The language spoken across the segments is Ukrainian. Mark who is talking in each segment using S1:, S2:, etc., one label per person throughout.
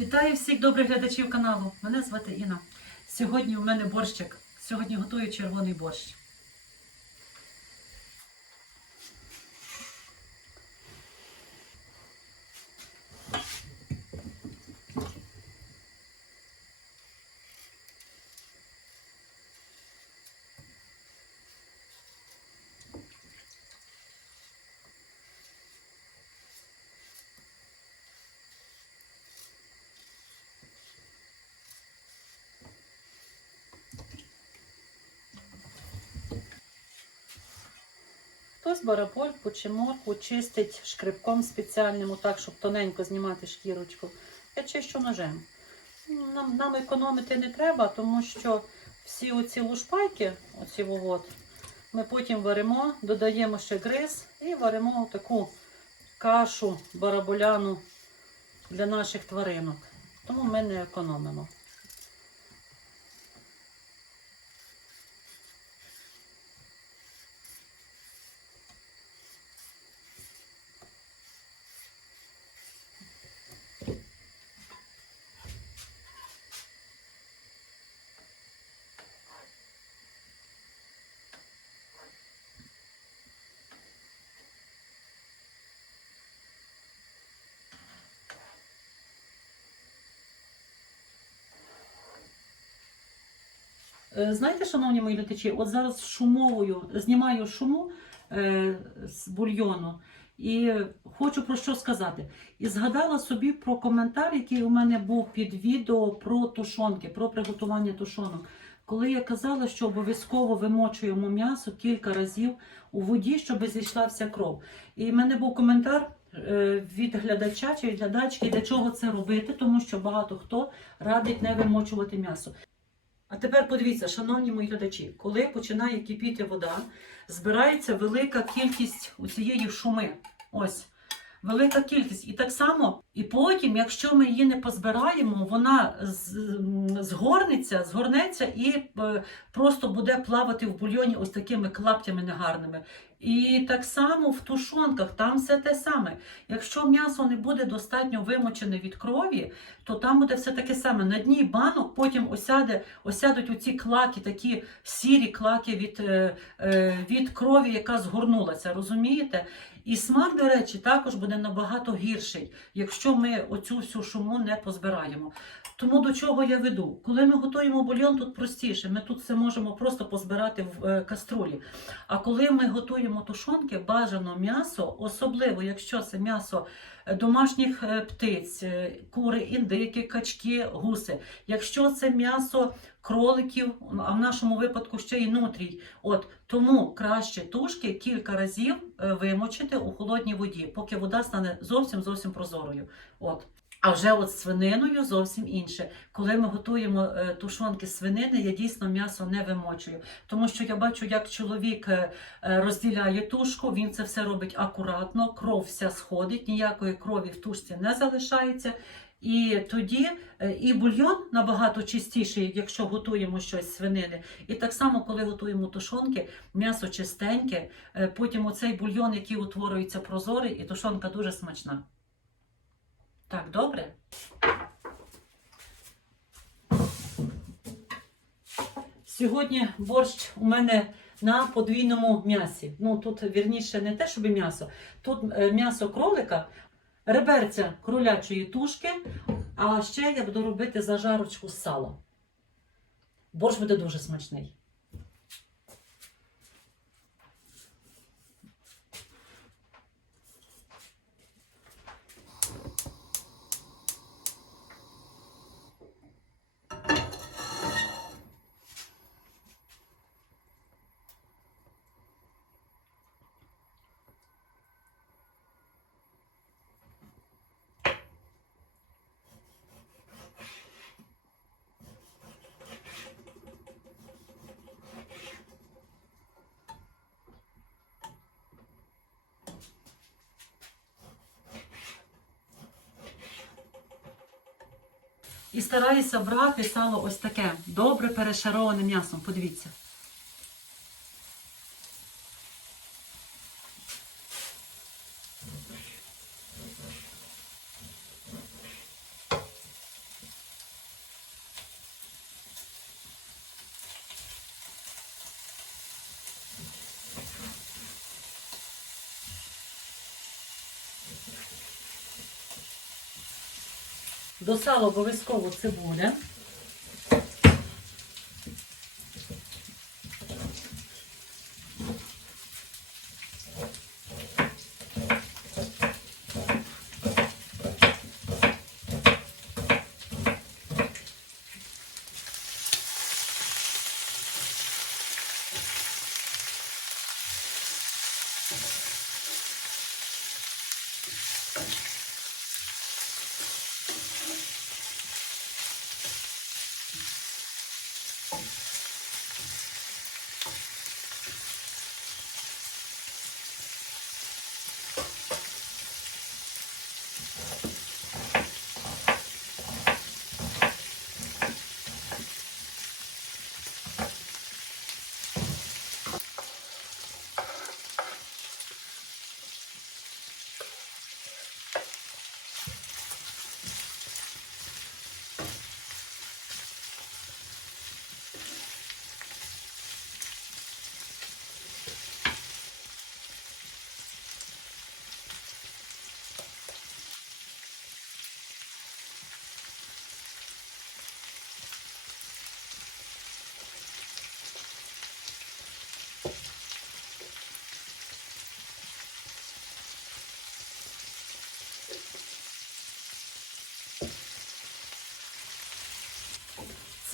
S1: Вітаю всіх добрих глядачів каналу. Мене звати Інна. Сьогодні у мене борщик. Сьогодні готую червоний борщ. Хтось барабольку чи морку чистить шкребком спеціальним, так, щоб тоненько знімати шкірочку. Я чищу ножем. Нам, нам економити не треба, тому що всі оці лушпайки, оці от, ми потім варимо, додаємо ще гриз і варимо таку кашу бараболяну для наших тваринок. Тому ми не економимо. Знаєте, шановні мої глядачі, от зараз шумовою знімаю шуму е, з бульйону і хочу про що сказати. І згадала собі про коментар, який у мене був під відео про тушонки, про приготування тушонок. Коли я казала, що обов'язково вимочуємо м'ясо кілька разів у воді, щоб зійшла вся кров. І в мене був коментар е, від глядача чи глядачки, для чого це робити, тому що багато хто радить не вимочувати м'ясо. А тепер подивіться, шановні мої глядачі, коли починає кипіти вода, збирається велика кількість у цієї шуми. Ось. Велика кількість. І так само, і потім, якщо ми її не позбираємо, вона згорнеться, згорнеться і е, просто буде плавати в бульйоні ось такими клаптями негарними. І так само в тушонках, там все те саме. Якщо м'ясо не буде достатньо вимочене від крові, то там буде все таке саме. На дні банок потім осяде, осядуть оці клаки, такі сірі клаки від, е, е, від крові, яка згорнулася. Розумієте? І смак, до речі, також буде набагато гірший, якщо ми оцю всю шуму не позбираємо. Тому до чого я веду? Коли ми готуємо бульйон, тут простіше. Ми тут це можемо просто позбирати в е, каструлі. А коли ми готуємо тушонки, бажано м'ясо, особливо якщо це м'ясо е, домашніх е, птиць, кури, індики, качки, гуси. Якщо це м'ясо кроликів, а в нашому випадку ще й нутрій. От тому краще тушки кілька разів е, вимочити у холодній воді, поки вода стане зовсім зовсім прозорою. От. А вже от з свининою зовсім інше. Коли ми готуємо е, тушонки свинини, я дійсно м'ясо не вимочую. Тому що я бачу, як чоловік е, розділяє тушку, він це все робить акуратно, кров вся сходить, ніякої крові в тушці не залишається. І тоді е, і бульйон набагато чистіший, якщо готуємо щось з свинини. І так само, коли готуємо тушонки, м'ясо чистеньке, е, потім оцей бульйон, який утворюється прозорий, і тушонка дуже смачна. Так, добре? Сьогодні борщ у мене на подвійному м'ясі. Ну тут вірніше не те, щоб м'ясо. Тут е, м'ясо кролика, реберця кролячої тушки, а ще я буду робити зажарочку з сала. Борщ буде дуже смачний. І стараюся брати сало ось таке, добре перешароване м'ясом. Подивіться. До сала обов'язково цибуля.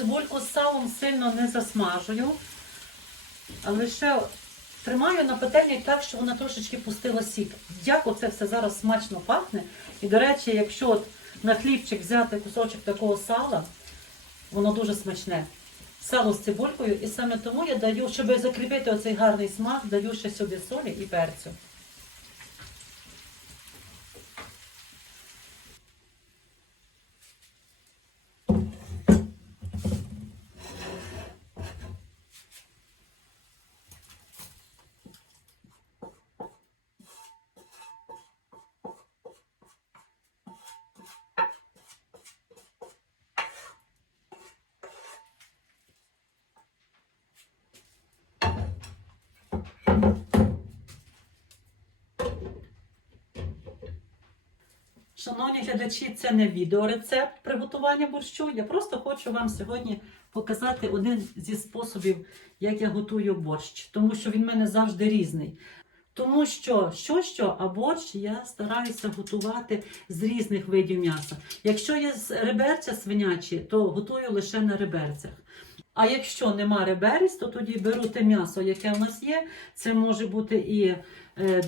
S1: Цибульку з салом сильно не засмажую, а лише тримаю на пательні так, щоб вона трошечки пустила сік. Як оце все зараз смачно пахне. І, до речі, якщо от на хлібчик взяти кусочок такого сала, воно дуже смачне. Сало з цибулькою, і саме тому я даю, щоб закріпити оцей гарний смак, даю ще сюди солі і перцю. Шановні глядачі, це не відеорецепт приготування борщу. Я просто хочу вам сьогодні показати один зі способів, як я готую борщ, тому що він в мене завжди різний. Тому що що, що, а борщ я стараюся готувати з різних видів м'яса. Якщо є реберця свинячі, то готую лише на реберцях. А якщо нема реберець, то тоді беру те м'ясо, яке в нас є. Це може бути і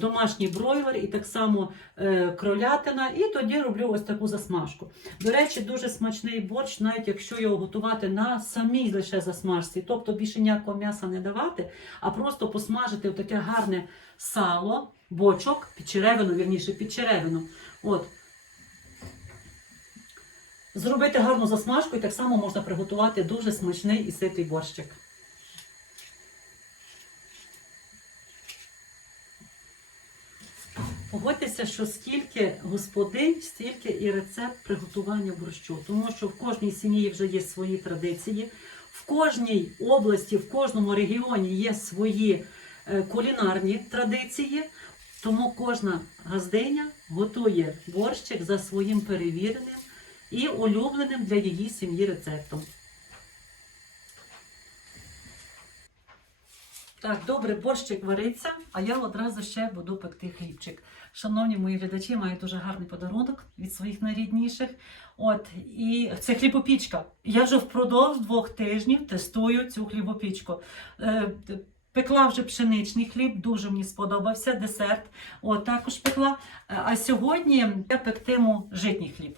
S1: домашній бройлер, і так само е, кролятина. І тоді роблю ось таку засмажку. До речі, дуже смачний борщ, навіть якщо його готувати на самій лише засмажці. Тобто більше ніякого м'яса не давати, а просто посмажити таке гарне сало, бочок, підчеревину, вірніше, підчеревину. От. Зробити гарну засмажку і так само можна приготувати дуже смачний і ситий борщик. Погодьтеся, що скільки господинь, стільки і рецепт приготування борщу. Тому що в кожній сім'ї вже є свої традиції, в кожній області, в кожному регіоні є свої е, кулінарні традиції. Тому кожна газдиня готує борщик за своїм перевіреним і улюбленим для її сім'ї рецептом. Так, добре, борщик вариться, а я одразу ще буду пекти хлібчик. Шановні мої глядачі, маю дуже гарний подарунок від своїх найрідніших. От, і це хлібопічка. Я вже впродовж двох тижнів тестую цю хлібопічку. Е, Пекла вже пшеничний хліб, дуже мені сподобався десерт. От, також пекла. Е, А сьогодні я пектиму житній хліб.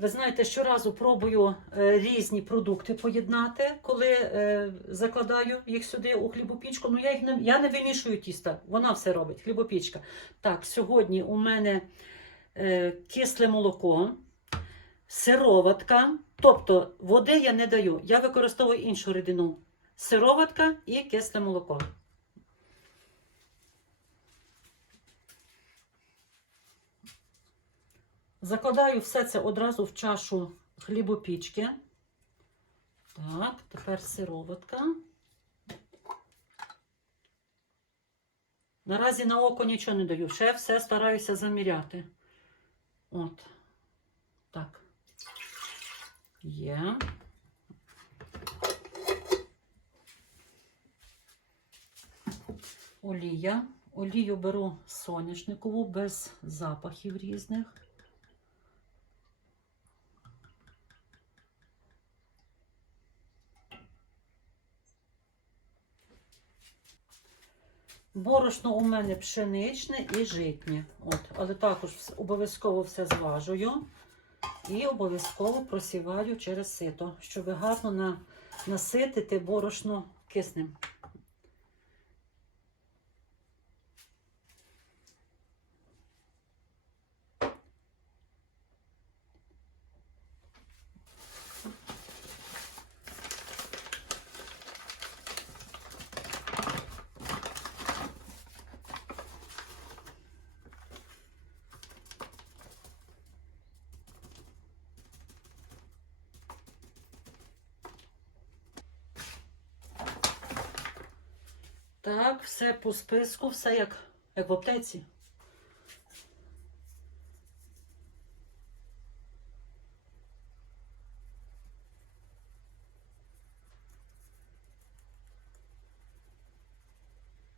S1: Ви знаєте, щоразу пробую е, різні продукти поєднати, коли е, закладаю їх сюди у хлібопічку. Ну я їх не я не вимішую тіста, вона все робить, хлібопічка. Так, сьогодні у мене е, кисле молоко, сироватка. Тобто води я не даю. Я використовую іншу рідину. Сироватка і кисле молоко. Закладаю все це одразу в чашу хлібопічки. Так, тепер сироватка. Наразі на око нічого не даю. Ще все стараюся заміряти. От. Так. Є. Олія. Олію беру соняшникову без запахів різних. Борошно у мене пшеничне і житнє. От, але також обов'язково все зважую і обов'язково просіваю через сито, щоб гарно на, наситити борошно киснем. Так, все по списку, все як, як в аптеці.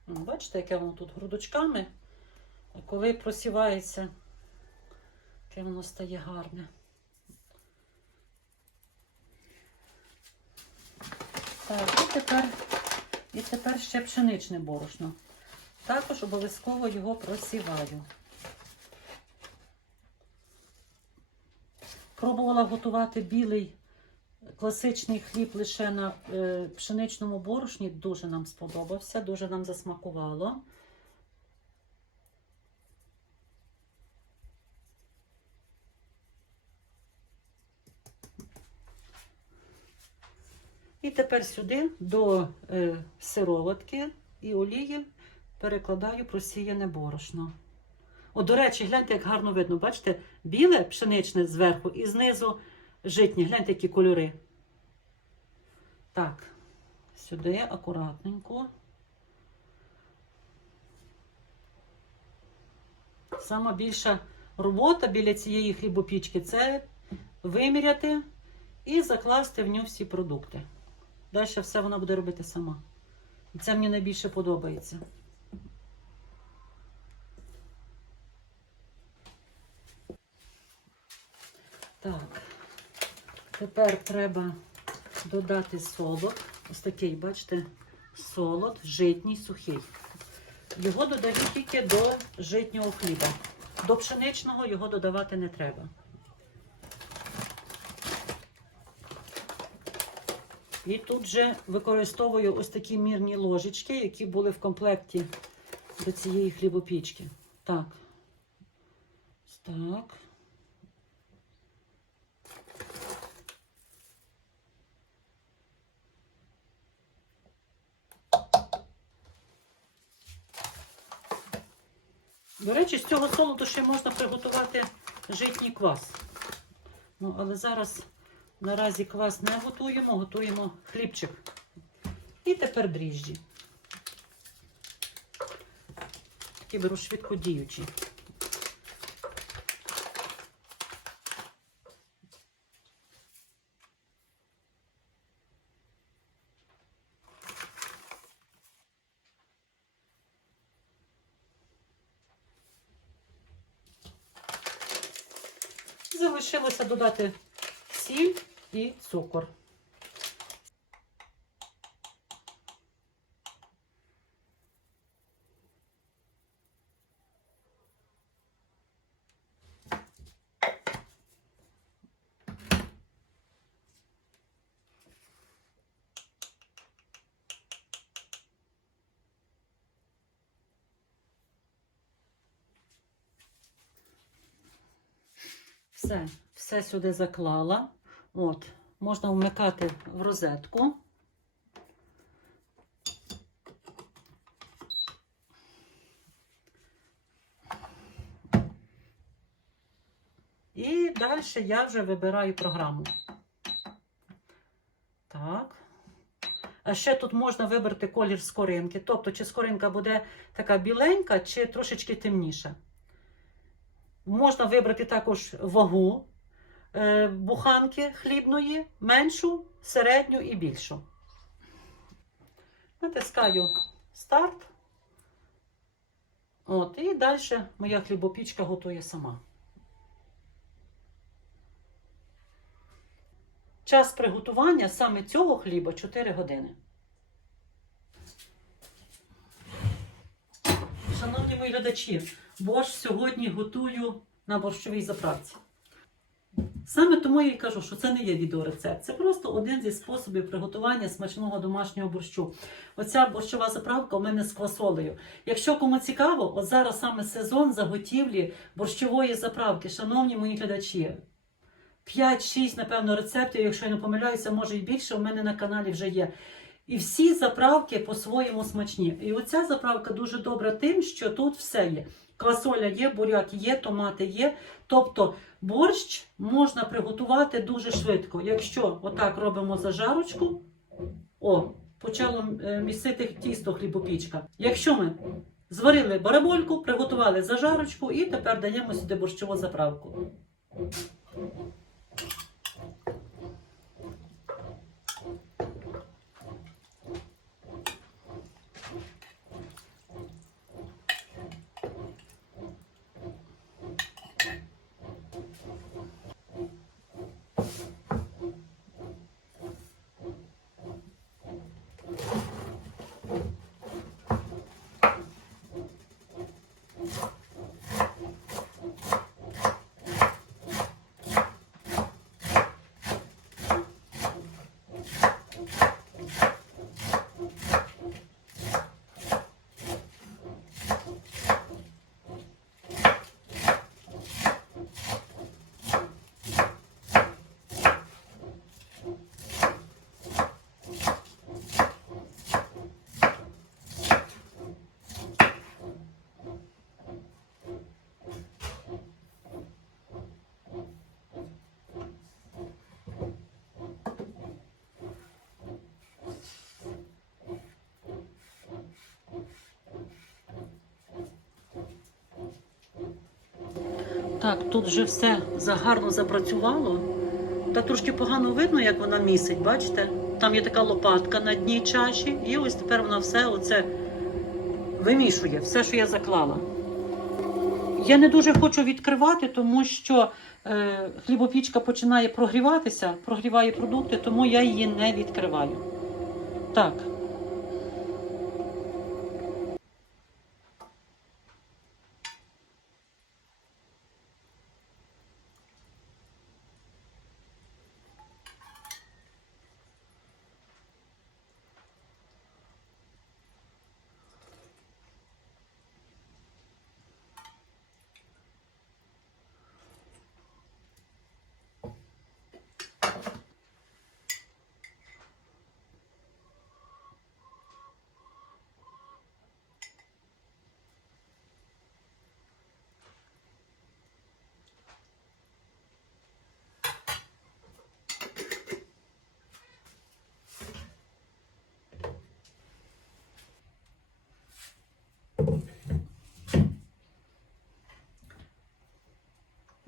S1: Бачите, яке воно тут грудочками. А коли просівається, яке воно стає гарне. Так, і тепер і тепер ще пшеничне борошно. Також обов'язково його просіваю. Пробувала готувати білий класичний хліб лише на е, пшеничному борошні. Дуже нам сподобався, дуже нам засмакувало. І тепер сюди до е, сироватки і олії перекладаю просіяне борошно. О, до речі, гляньте, як гарно видно. Бачите, біле пшеничне зверху і знизу житнє. Гляньте, які кольори. Так, сюди акуратненько. Сама більша робота біля цієї хлібопічки це виміряти і закласти в нього всі продукти. Далі все вона буде робити сама. І це мені найбільше подобається. Так, тепер треба додати солод. Ось такий, бачите, солод, житній, сухий. Його додаю тільки до житнього хліба. До пшеничного його додавати не треба. І тут же використовую ось такі мірні ложечки, які були в комплекті до цієї хлібопічки. Так. Так. До речі, з цього солоду ще можна приготувати житній квас. Ну, але зараз наразі квас не готуємо, готуємо хлібчик. І тепер дріжджі. Такі беру швидкодіючі. Залишилося додати і цукор. Все, все сюди заклала. От, можна вмикати в розетку. І далі я вже вибираю програму. Так. А ще тут можна вибрати колір скоринки. Тобто, чи скоринка буде така біленька, чи трошечки темніша. Можна вибрати також вагу буханки хлібної, меншу, середню і більшу. Натискаю старт. От, і далі моя хлібопічка готує сама. Час приготування саме цього хліба 4 години. Шановні мої глядачі, борщ сьогодні готую на борщовій заправці. Саме тому я і кажу, що це не є відеорецепт. Це просто один зі способів приготування смачного домашнього борщу. Оця борщова заправка у мене з квасолею. Якщо кому цікаво, от зараз саме сезон заготівлі борщової заправки. Шановні мої глядачі, 5-6, напевно, рецептів, якщо я не помиляюся, може і більше, у мене на каналі вже є. І всі заправки по-своєму смачні. І оця заправка дуже добра тим, що тут все є. Квасоля є, буряк є, томати є. Тобто борщ можна приготувати дуже швидко. Якщо отак робимо зажарочку, о, почало е, місити тісто хлібопічка. Якщо ми зварили барабольку, приготували зажарочку і тепер даємо сюди борщову заправку. Так, тут вже все загарно запрацювало. Та трошки погано видно, як вона місить, бачите? Там є така лопатка на дні чаші, і ось тепер вона все оце вимішує, все, що я заклала. Я не дуже хочу відкривати, тому що е, хлібопічка починає прогріватися, прогріває продукти, тому я її не відкриваю. Так.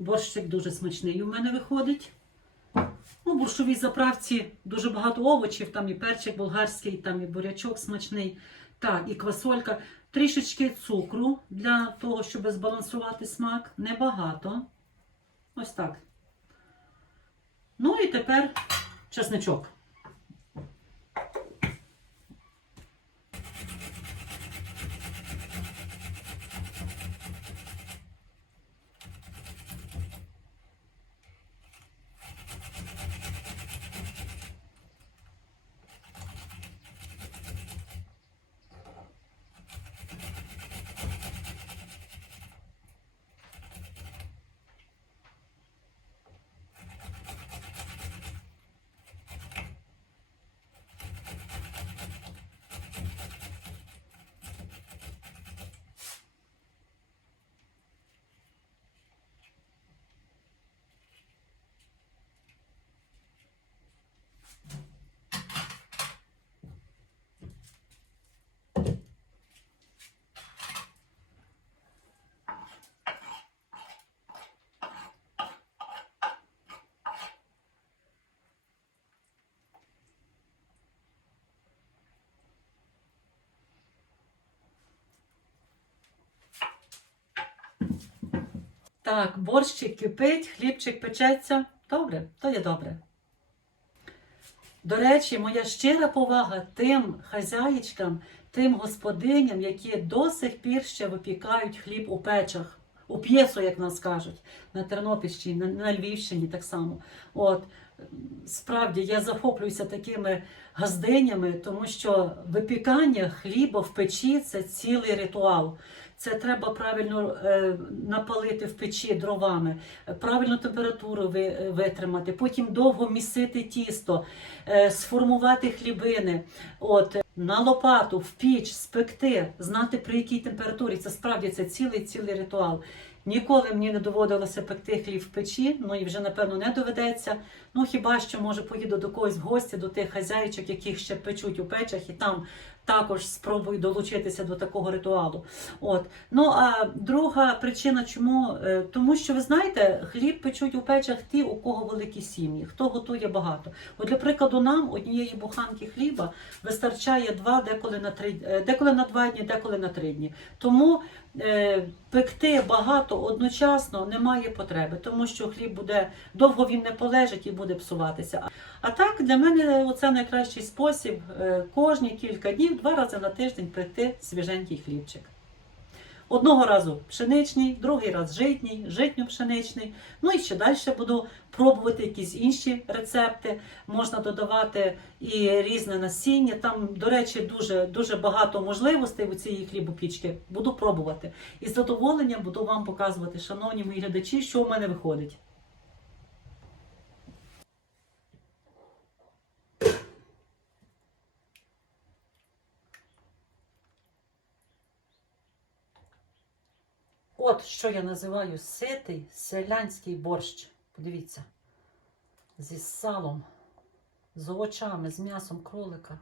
S1: Борщик дуже смачний у мене виходить. Ну, в борщовій заправці дуже багато овочів, там і перчик болгарський, там і бурячок смачний, так, і квасолька. Трішечки цукру для того, щоб збалансувати смак. Небагато. Ось так. Ну і тепер чесничок. Так, борщик кипить, хлібчик печеться. Добре, то є добре. До речі, моя щира повага тим хазяїчкам, тим господиням, які до сих пір ще випікають хліб у печах, у п'єсу, як нас кажуть, на Тернопільщині, на, на Львівщині так само. От справді я захоплююся такими газдинями, тому що випікання хліба в печі це цілий ритуал. Це треба правильно е, напалити в печі дровами, правильну температуру е, витримати, потім довго місити тісто, е, сформувати хлібини, от, на лопату, в піч, спекти, знати при якій температурі. Це справді це цілий цілий ритуал. Ніколи мені не доводилося пекти хліб в печі, ну і вже напевно не доведеться. Ну хіба що може поїду до когось в гості, до тих хазяїчок, яких ще печуть у печах, і там також спробую долучитися до такого ритуалу. От ну а друга причина, чому Е, тому, що ви знаєте, хліб печуть у печах ті, у кого великі сім'ї, хто готує багато. От для прикладу, нам однієї буханки хліба вистачає два, деколи на три, е, деколи на два дні, деколи на три дні. Тому пекти багато одночасно немає потреби, тому що хліб буде довго він не полежить і буде псуватися. А так для мене це найкращий спосіб е, кожні кілька днів, два рази на тиждень пекти свіженький хлібчик. Одного разу пшеничний, другий раз житній, житньо-пшеничний. Ну і ще далі буду пробувати якісь інші рецепти. Можна додавати і різне насіння. Там, до речі, дуже, дуже багато можливостей у цієї хлібопічки. Буду пробувати. І з задоволенням буду вам показувати, шановні мої глядачі, що в мене виходить. От що я називаю ситий селянський борщ. Подивіться. Зі салом, з овочами, з м'ясом кролика.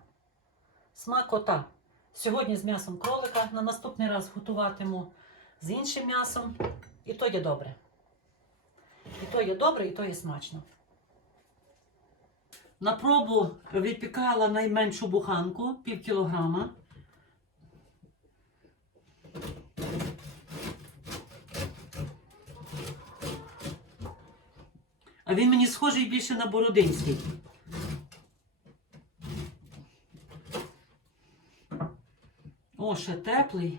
S1: Смакота. Сьогодні з м'ясом кролика. На наступний раз готуватиму з іншим м'ясом. І то є добре. І то є добре, і то є смачно. На пробу відпікала найменшу буханку, пів кілограма. А він мені схожий більше на Бородинський. О, ще теплий.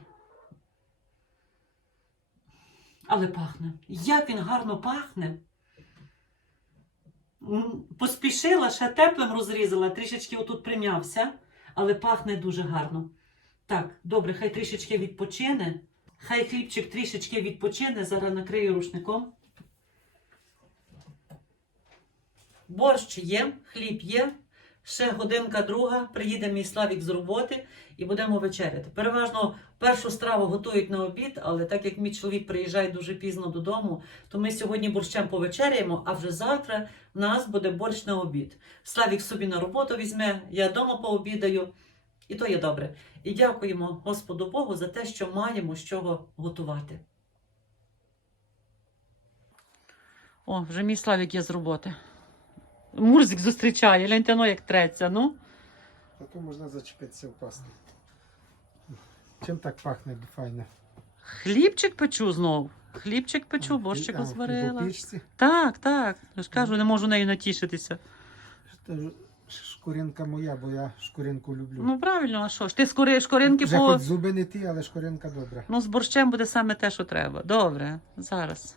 S1: Але пахне. Як він гарно пахне. Поспішила, ще теплим розрізала, трішечки отут прим'явся, але пахне дуже гарно. Так, добре, хай трішечки відпочине. Хай хлібчик трішечки відпочине, зараз накрию рушником. Борщ є, хліб є. Ще годинка друга, приїде мій Славік з роботи і будемо вечеряти. Переважно першу страву готують на обід, але так як мій чоловік приїжджає дуже пізно додому, то ми сьогодні борщем повечеряємо, а вже завтра в нас буде борщ на обід. Славік собі на роботу візьме, я вдома пообідаю, і то є добре. І дякуємо Господу Богу за те, що маємо з чого готувати. О, вже мій Славік є з роботи. Мурзик зустрічає, гляньте, ну як треться, ну.
S2: То можна зачепитися впасти. Чим так пахне файно?
S1: Хлібчик печу знов. Хлібчик печу, борщик
S2: а, в
S1: розварила.
S2: пічці?
S1: Так, так. Я ж кажу, не можу нею натішитися.
S2: Шкуринка моя, бо я шкуринку люблю.
S1: Ну правильно, а що ж? Ти скори, шкоринки
S2: Вже
S1: по.
S2: хоч зуби не ті, але шкуринка добра.
S1: Ну, з борщем буде саме те, що треба. Добре, зараз.